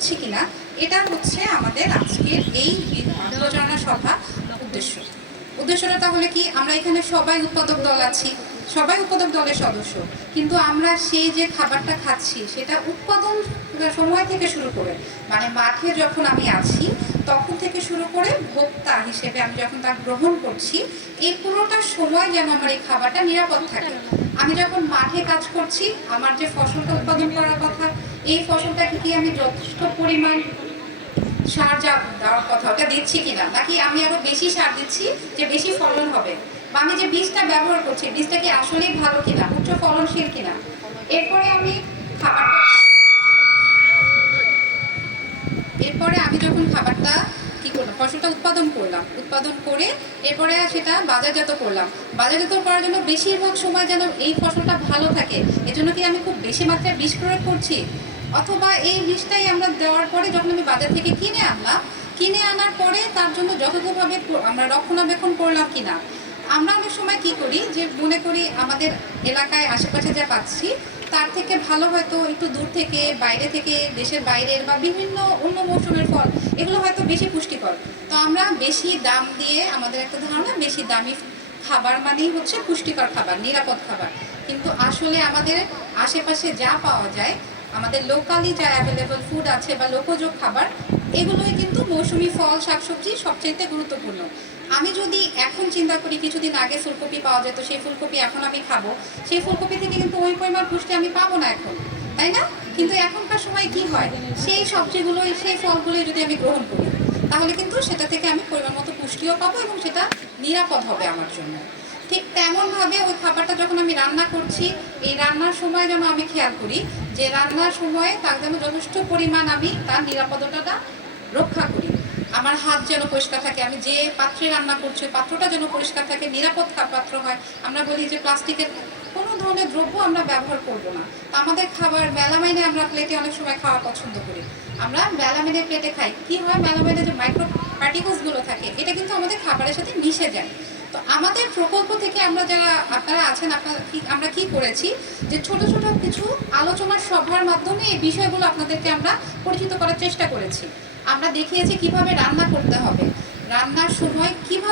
করছি কিনা, এটা হচ্ছে আমাদের আজকের এই আলোচনা সভা উদ্দেশ্যটা তাহলে কি, আমরা এখানে সবাই উৎপাদক দল আছি, সবাই উৎপাদক দলের সদস্য, কিন্তু আমরা সেই যে খাবারটা খাচ্ছি সেটা উৎপাদন সময় থেকে শুরু করে, মানে মাঠে যখন আমি আছি তখন থেকে শুরু করে ভোক্তা হিসেবে আমি যখন তা গ্রহণ করছি, এই পুরোটা সময় যেন আমার এই খাবারটা নিরাপদ থাকে। আমি যখন মাঠে কাজ করছি, আমার যে ফসলটা উৎপাদন করার কথা, এই ফসলটাকে কি আমি যথেষ্ট পরিমাণ সার দেওয়ার কথা ওটা দিচ্ছি কিনা, নাকি আমি আরো বেশি সার দিচ্ছি যে বেশি ফলন হবে, বা আমি যে বীজটা ব্যবহার করছি বীজটা কি আসলেই ভালো কিনা, উচ্চ ফলনশীল কিনা। এরপরে আমি যখন খাবারটা কি করলাম, ফসলটা উৎপাদন করে এরপরে সেটা বাজারজাত করলাম। বাজারজাত করার জন্য বেশিরভাগ সময় যেন এই ফসলটা ভালো থাকে, এজন্য কি আমি খুব বেশি মাত্রায় বিষ প্রয়োগ করছি, অথবা এই বীজটাই আমরা দেওয়ার পরে যখন আমি বাজার থেকে কিনে আনার পরে তার জন্য যথাযথভাবে আমরা রক্ষণাবেক্ষণ করলাম কিনা। আমরা অনেক সময় কি করি যে মনে করি আমাদের এলাকায় আশেপাশে যা পাচ্ছি তার থেকে ভালো হয়তো একটু দূর থেকে, বাইরে থেকে, দেশের বাইরের বা বিভিন্ন অন্য মৌসুমের ফল, এগুলো হয়তো বেশি পুষ্টিকর। তো আমরা বেশি দাম দিয়ে, আমাদের একটা ধারণা বেশি দামি খাবার মানেই হচ্ছে পুষ্টিকর খাবার, নিরাপদ খাবার। কিন্তু আসলে আমাদের আশেপাশে যা পাওয়া যায়, আমাদের লোকালি যা অ্যাভেলেবল ফুড আছে বা লোকজ খাবার, এগুলোই কিন্তু মৌসুমি ফল শাকসবজি সবচাইতে গুরুত্বপূর্ণ। আমি যদি এখন চিন্তা করি, কিছুদিন আগে ফুলকপি পাওয়া যেত, সেই ফুলকপি এখন আমি খাবো, সেই ফুলকপি থেকে কিন্তু ওই পরিমাণ পুষ্টি আমি পাবো না এখন, তাই না? কিন্তু এখনকার সময় কি হয়, সেই সবজিগুলোই, সেই ফলগুলোই যদি আমি গ্রহণ করি, তাহলে কিন্তু সেটা থেকে আমি পরিমাণ মতো পুষ্টিও পাবো এবং সেটা নিরাপদ হবে আমার জন্য। ঠিক তেমনভাবে ওই খাবারটা যখন আমি রান্না করছি, এই রান্নার সময় যেন আমি খেয়াল করি যে রান্নার সময় তার যেন যথেষ্ট পরিমাণ আমি তার নিরাপত্তাটা রক্ষা করি। আমার হাত যেন পরিষ্কার থাকে, আমি যে পাত্রে রান্না করছি পাত্রটা যেন পরিষ্কার থাকে, নিরাপদ পাত্র হয়। আমরা বলি যে প্লাস্টিকের কোনো ধরনের দ্রব্য আমরা ব্যবহার করব না। আমাদের খাবার মেলামাইনে আমরা প্লেটে অনেক সময় খাওয়া পছন্দ করি, আমরা মেলামাইনের প্লেটে খাই, কি হয় মেলামাইনে যে মাইক্রো পার্টিকলসগুলো থাকে এটা কিন্তু আমাদের খাবারের সাথে মিশে যায়। তো আমাদের প্রকল্প থেকে আমরা যারা আপনারা আছেন, আমরা কি করেছি যে ছোট ছোট কিছু আলোচনার সভার মাধ্যমে এই বিষয়গুলো আপনাদেরকে আমরা পরিচিত করার চেষ্টা করেছি। আমরা দেখিয়েছি কিভাবে রান্না করতে হবে, রান্নার সময় কিভাবে